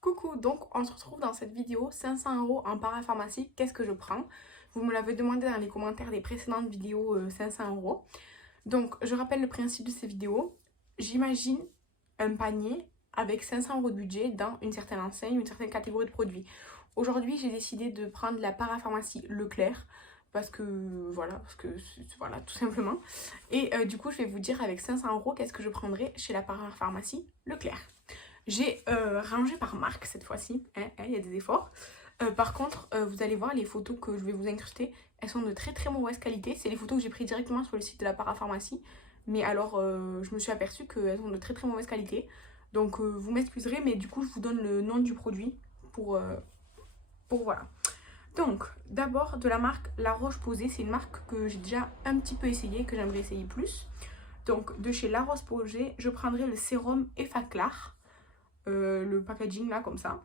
Coucou, donc on se retrouve dans cette vidéo 500 € en parapharmacie, qu'est-ce que je prends? Vous me l'avez demandé dans les commentaires des précédentes vidéos 500 €. Donc je rappelle le principe de ces vidéos. J'imagine un panier avec 500 € de budget dans une certaine enseigne, une certaine catégorie de produits. Aujourd'hui j'ai décidé de prendre la parapharmacie Leclerc parce que voilà, tout simplement. Et du coup je vais vous dire avec 500 € qu'est-ce que je prendrai chez la parapharmacie Leclerc. J'ai rangé par marque cette fois-ci, il y a des efforts. Par contre, vous allez voir les photos que je vais vous incruster, elles sont de très très mauvaise qualité. C'est les photos que j'ai prises directement sur le site de la parapharmacie. Mais alors, je me suis aperçue qu'elles sont de très très mauvaise qualité. Donc, vous m'excuserez, mais du coup, je vous donne le nom du produit pour voilà. Donc, d'abord de la marque La Roche-Posay, c'est une marque que j'ai déjà un petit peu essayé, que j'aimerais essayer plus. Donc, de chez La Roche-Posay, je prendrai le sérum Effaclar. Le packaging là comme ça.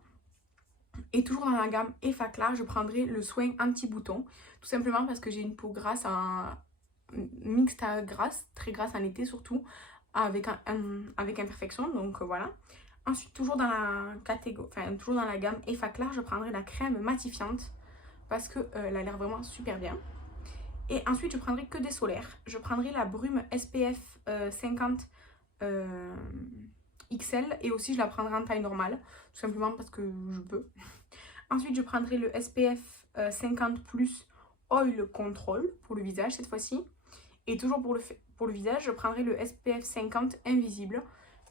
Et toujours dans la gamme Effaclar, je prendrai le soin anti-bouton, tout simplement parce que j'ai une peau grasse, mixte à grasse, très grasse en été surtout, avec imperfection, donc voilà. Ensuite, toujours dans la catégorie, toujours dans la gamme Effaclar, je prendrai la crème matifiante parce que elle a l'air vraiment super bien. Et ensuite, je prendrai que des solaires. Je prendrai la brume SPF 50 XL et aussi je la prendrai en taille normale, tout simplement parce que je peux. Ensuite, je prendrai le SPF 50 plus Oil Control pour le visage cette fois-ci. Et toujours pour le visage, je prendrai le SPF 50 Invisible,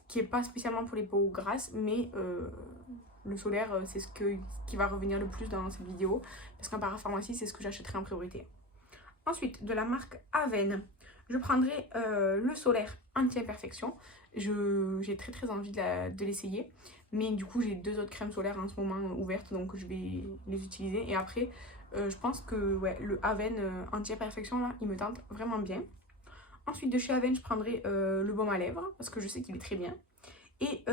qui n'est pas spécialement pour les peaux grasses, mais le solaire, c'est qui va revenir le plus dans cette vidéo, parce qu'en parapharmacie, c'est ce que j'achèterai en priorité. Ensuite, de la marque Aven, je prendrai le solaire anti-imperfection. J'ai très très envie de l'essayer. Mais du coup, j'ai deux autres crèmes solaires en ce moment ouvertes, donc je vais les utiliser. Et après, je pense que ouais, le Aven anti-imperfection, là, il me tente vraiment bien. Ensuite, de chez Aven, je prendrai le baume à lèvres, parce que je sais qu'il est très bien. Et,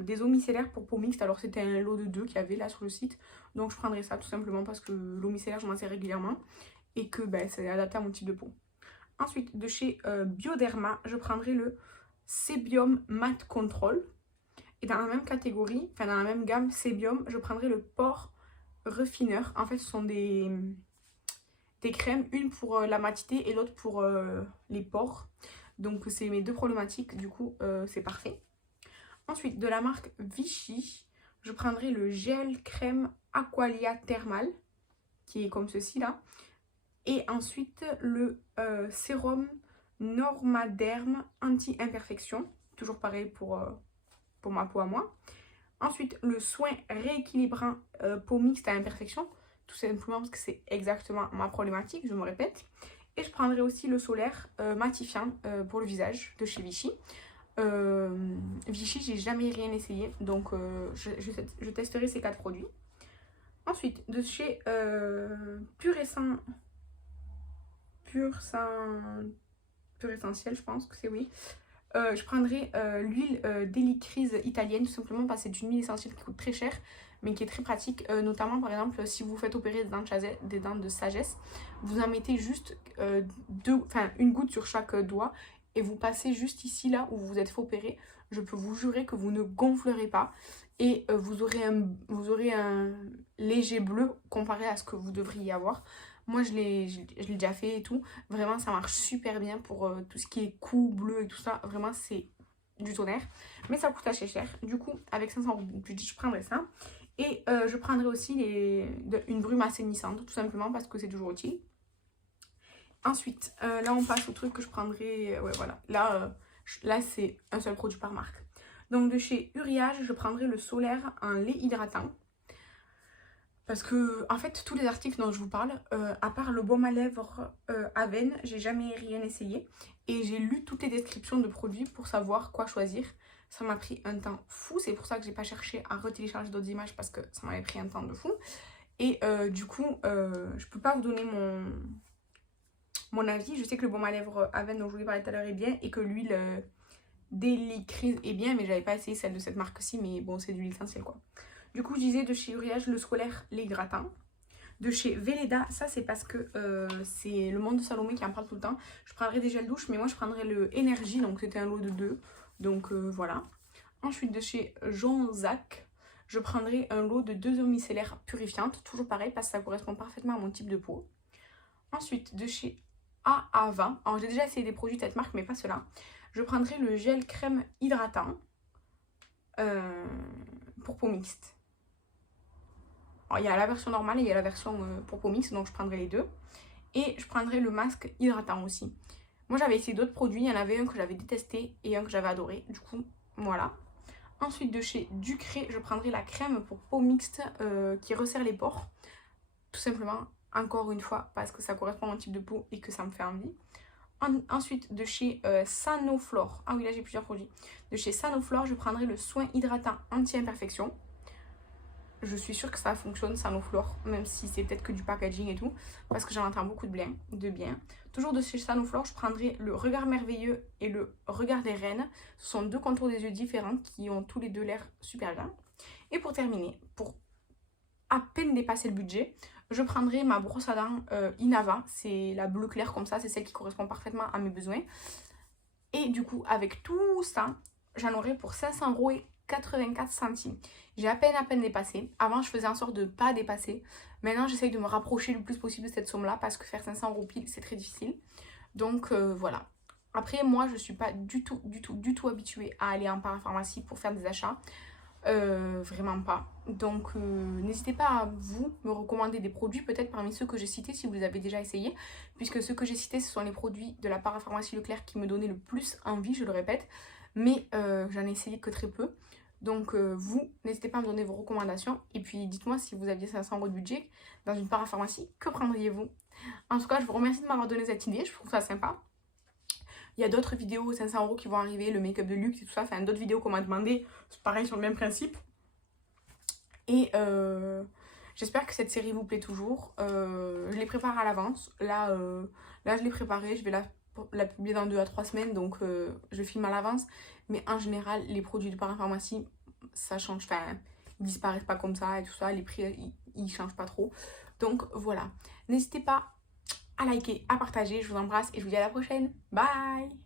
des eaux micellaires pour peau mixte. Alors, c'était un lot de 2 qu'il y avait là sur le site. Donc, je prendrai ça tout simplement parce que l'eau micellaire, je m'en sers régulièrement. Et que c'est adapté à mon type de peau. Ensuite, de chez Bioderma, je prendrai le Sebium Matte Control. Et dans la même catégorie, dans la même gamme Sebium, je prendrai le Pore Refiner. En fait, ce sont des crèmes, une pour la matité et l'autre pour les pores. Donc, c'est mes deux problématiques, du coup, c'est parfait. Ensuite, de la marque Vichy, je prendrai le gel crème Aqualia Thermal, qui est comme ceci là. Et ensuite, le sérum Normaderm anti-imperfection. Toujours pareil pour ma peau à moi. Ensuite, le soin rééquilibrant peau mixte à imperfection. Tout simplement parce que c'est exactement ma problématique, je me répète. Et je prendrai aussi le solaire matifiant pour le visage de chez Vichy. Vichy, j'ai jamais rien essayé. Donc, je testerai ces 4 produits. Ensuite, de chez Pur Essentiel, je pense que c'est oui. Je prendrai l'huile d'hélicryse italienne, tout simplement parce que c'est une huile essentielle qui coûte très cher, mais qui est très pratique. Notamment, par exemple, si vous faites opérer des dents de sagesse, vous en mettez juste une goutte sur chaque doigt et vous passez juste ici, là où vous êtes fait opérer. Je peux vous jurer que vous ne gonflerez pas et vous aurez un léger bleu comparé à ce que vous devriez avoir. Moi, je l'ai déjà fait et tout. Vraiment, ça marche super bien pour tout ce qui est cou bleu et tout ça. Vraiment, c'est du tonnerre. Mais ça coûte assez cher. Du coup, avec 500 € de budget, je prendrai ça. Et je prendrai aussi une brume assainissante, tout simplement parce que c'est toujours utile. Ensuite, là, on passe au truc que je prendrai. Ouais, voilà. Là c'est un seul produit par marque. Donc, de chez Uriage, je prendrai le solaire en lait hydratant. Parce que, en fait, tous les articles dont je vous parle, à part le baume à lèvres Aven, j'ai jamais rien essayé. Et j'ai lu toutes les descriptions de produits pour savoir quoi choisir. Ça m'a pris un temps fou. C'est pour ça que j'ai pas cherché à retélécharger d'autres images parce que ça m'avait pris un temps de fou. Et du coup, je peux pas vous donner mon avis. Je sais que le baume à lèvres Aven dont je vous ai parlé tout à l'heure est bien et que l'huile d'hélicryse est bien, mais j'avais pas essayé celle de cette marque-ci. Mais bon, c'est de l'huile essentielle quoi. Du coup, je disais de chez Uriage, le scolaire, les gratins. De chez Velleda, ça c'est parce que c'est le monde de Salomé qui en parle tout le temps. Je prendrais des gels douche, mais moi je prendrais le Energy, donc c'était un lot de 2. Donc voilà. Ensuite de chez Jonzac, je prendrai un lot de 2 eaux micellaires purifiantes, toujours pareil parce que ça correspond parfaitement à mon type de peau. Ensuite, de chez Aava, alors j'ai déjà essayé des produits de cette marque mais pas ceux-là, je prendrai le gel crème hydratant pour peau mixte. Alors, il y a la version normale et il y a la version pour peau mixte, donc je prendrai les deux. Et je prendrai le masque hydratant aussi. Moi j'avais essayé d'autres produits, il y en avait un que j'avais détesté et un que j'avais adoré, du coup voilà. Ensuite de chez Ducré, je prendrai la crème pour peau mixte qui resserre les pores. Tout simplement, encore une fois, parce que ça correspond à mon type de peau et que ça me fait envie. Ensuite de chez Sanoflore, ah oui là j'ai plusieurs produits. De chez Sanoflore, je prendrai le soin hydratant anti-imperfection. Je suis sûre que ça fonctionne, Sanoflore, même si c'est peut-être que du packaging et tout, parce que j'en entends beaucoup de bien. Toujours de chez Sanoflore, je prendrai le Regard Merveilleux et le Regard des Reines. Ce sont deux contours des yeux différents qui ont tous les deux l'air super bien. Et pour terminer, pour à peine dépasser le budget, je prendrai ma brosse à dents Inava. C'est la bleu clair comme ça, c'est celle qui correspond parfaitement à mes besoins. Et du coup, avec tout ça, j'en aurai pour 5,84 €. J'ai à peine dépassé. Avant, je faisais en sorte de ne pas dépasser. Maintenant, j'essaye de me rapprocher le plus possible de cette somme-là parce que faire 500 € pile, c'est très difficile. Donc, voilà. Après, moi, je ne suis pas du tout habituée à aller en parapharmacie pour faire des achats. Vraiment pas. Donc, n'hésitez pas à vous me recommander des produits, peut-être parmi ceux que j'ai cités, si vous les avez déjà essayés. Puisque ceux que j'ai cités, ce sont les produits de la parapharmacie Leclerc qui me donnaient le plus envie, je le répète. Mais j'en ai essayé que très peu. Donc vous, n'hésitez pas à me donner vos recommandations. Et puis dites-moi si vous aviez 500 € de budget dans une parapharmacie, que prendriez-vous? En tout cas, je vous remercie de m'avoir donné cette idée, je trouve ça sympa. Il y a d'autres vidéos 500 € qui vont arriver, le make-up de luxe et tout ça. Enfin, d'autres vidéos qu'on m'a demandé, c'est pareil sur le même principe. Et j'espère que cette série vous plaît toujours. Je les prépare à l'avance. Là, je l'ai préparée, je vais la publier dans 2 à 3 semaines, donc je filme à l'avance. Mais en général, les produits de parapharmacie, ça change, enfin, ils disparaissent pas comme ça et tout ça, les prix, ils changent pas trop. Donc voilà, n'hésitez pas à liker, à partager, je vous embrasse et je vous dis à la prochaine. Bye!